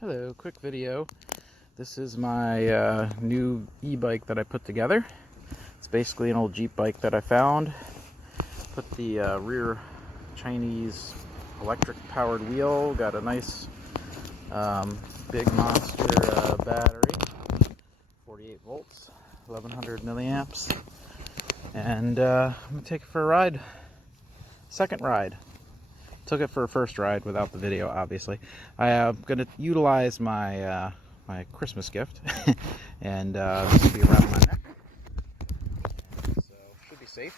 Hello, quick video. This is my new e-bike that I put together. It's basically an old Jeep bike that I found. Put the rear Chinese electric powered wheel, got a nice big monster battery, 48 volts, 1100 milliamps, and I'm gonna take it for a ride. Second ride. Took it for a first ride without the video, obviously. I'm going to utilize my my Christmas gift, and this will be around my neck, so should be safe.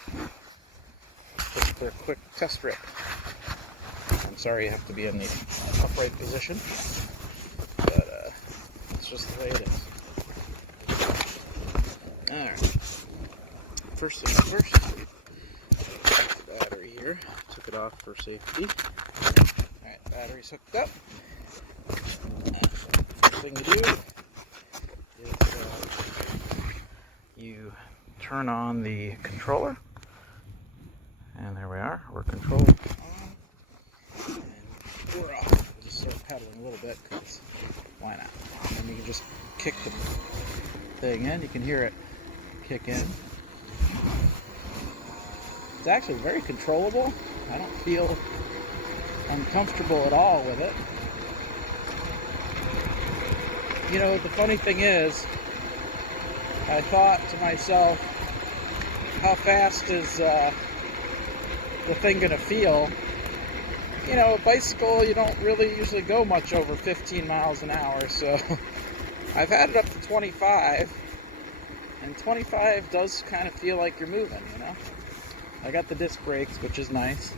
Just for a quick test rip. I'm sorry you have to be in the upright position, but it's just the way it is. Alright, first things first. Battery here. Took it off for safety. Alright, battery's hooked up. First thing to do is you turn on the controller. And there we are. We're controlled on. And we're off. We'll just start pedaling a little bit because why not? And you can just kick the thing in. You can hear it kick in. It's actually very controllable. I don't feel uncomfortable at all with it. You know, the funny thing is, I thought to myself, how fast is the thing going to feel? You know, a bicycle, you don't really usually go much over 15 miles an hour, so I've had it up to 25, and 25 does kind of feel like you're moving, you know? I got the disc brakes, which is nice.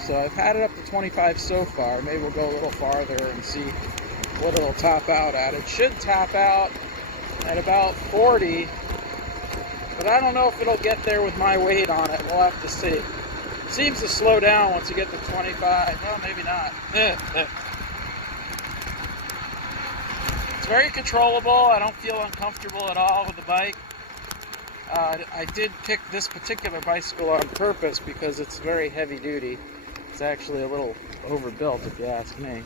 So I've had it up to 25 so far. Maybe we'll go a little farther and see what it'll top out at. It should top out at about 40, but I don't know if it'll get there with my weight on it. We'll have to see. It seems to slow down once you get to 25. Well, maybe not. It's very controllable. I don't feel uncomfortable at all with the bike. I did pick this particular bicycle on purpose because it's very heavy duty. It's actually a little overbuilt if you ask me.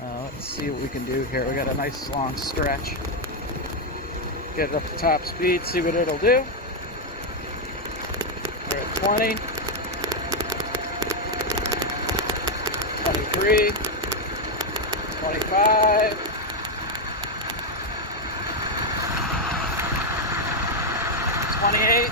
Let's see what we can do here. We got a nice long stretch. Get it up to top speed, see what it'll do. We're at 20, 23, 25. 28, 29,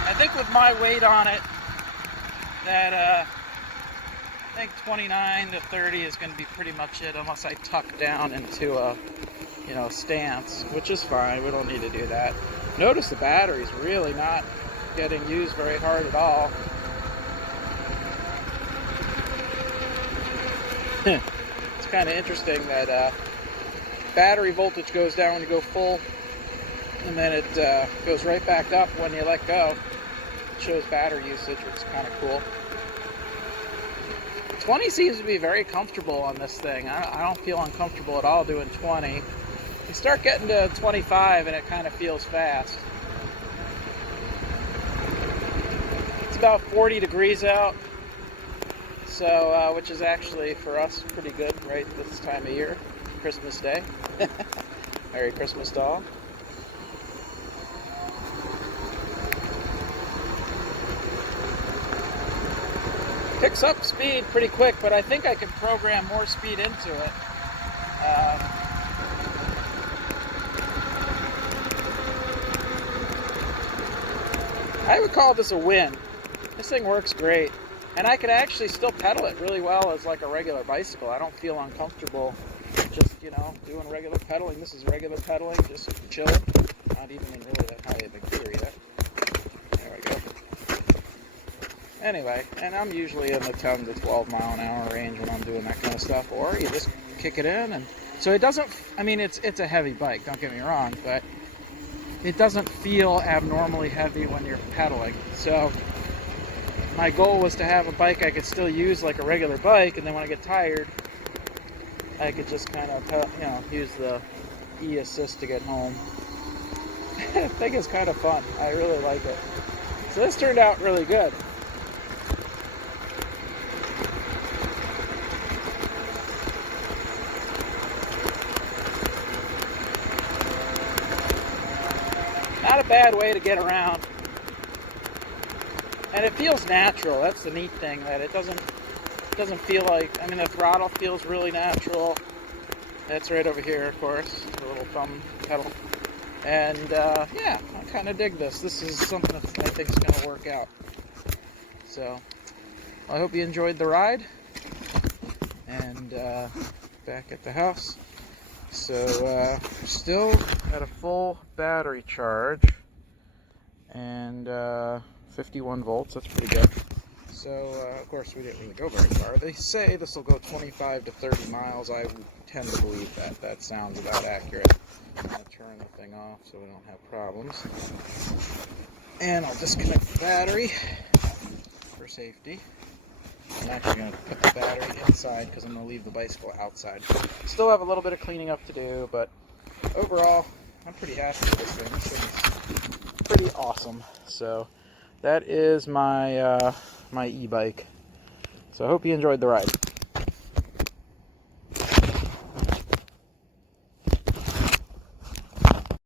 I think with my weight on it, that I think 29 to 30 is going to be pretty much it, unless I tuck down into a, you know, stance, which is fine. We don't need to do that. Notice the battery's really not getting used very hard at all. It's kind of interesting that battery voltage goes down when you go full, and then it goes right back up when you let go. It shows battery usage, which is kind of cool. 20 seems to be very comfortable on this thing. I don't feel uncomfortable at all doing 20. You start getting to 25 and it kind of feels fast. It's about 40 degrees out. So, which is actually, for us, pretty good right this time of year, Christmas Day. Merry Christmas to all. Picks up speed pretty quick, but I think I can program more speed into it. I would call this a win. This thing works great. And I could actually still pedal it really well as like a regular bicycle. I don't feel uncomfortable just, you know, doing regular pedaling. This is regular pedaling, just chilling. Not even in really that high of a gear yet. There we go. Anyway, and I'm usually in the 10 to 12 mile an hour range when I'm doing that kind of stuff. Or you just kick it in. And so it doesn't, I mean, it's a heavy bike, don't get me wrong, but it doesn't feel abnormally heavy when you're pedaling. So my goal was to have a bike I could still use like a regular bike, and then when I get tired, I could just kind of, use the e-assist to get home. I think it's kind of fun. I really like it. So this turned out really good. Not a bad way to get around. And it feels natural. That's the neat thing, that it doesn't feel like, I mean, the throttle feels really natural. That's right over here, of course, the little thumb pedal. And yeah, I kind of dig this. This is something that I think is going to work out. So I hope you enjoyed the ride. And back at the house. So still at a full battery charge. And 51 volts, that's pretty good. So, of course, we didn't really go very far. They say this will go 25 to 30 miles. I tend to believe that. That sounds about accurate. I'm going to turn the thing off so we don't have problems. And I'll disconnect the battery for safety. I'm actually going to put the battery inside because I'm going to leave the bicycle outside. Still have a little bit of cleaning up to do, but overall, I'm pretty happy with this thing. This thing's pretty awesome. So that is my my e-bike. So I hope you enjoyed the ride.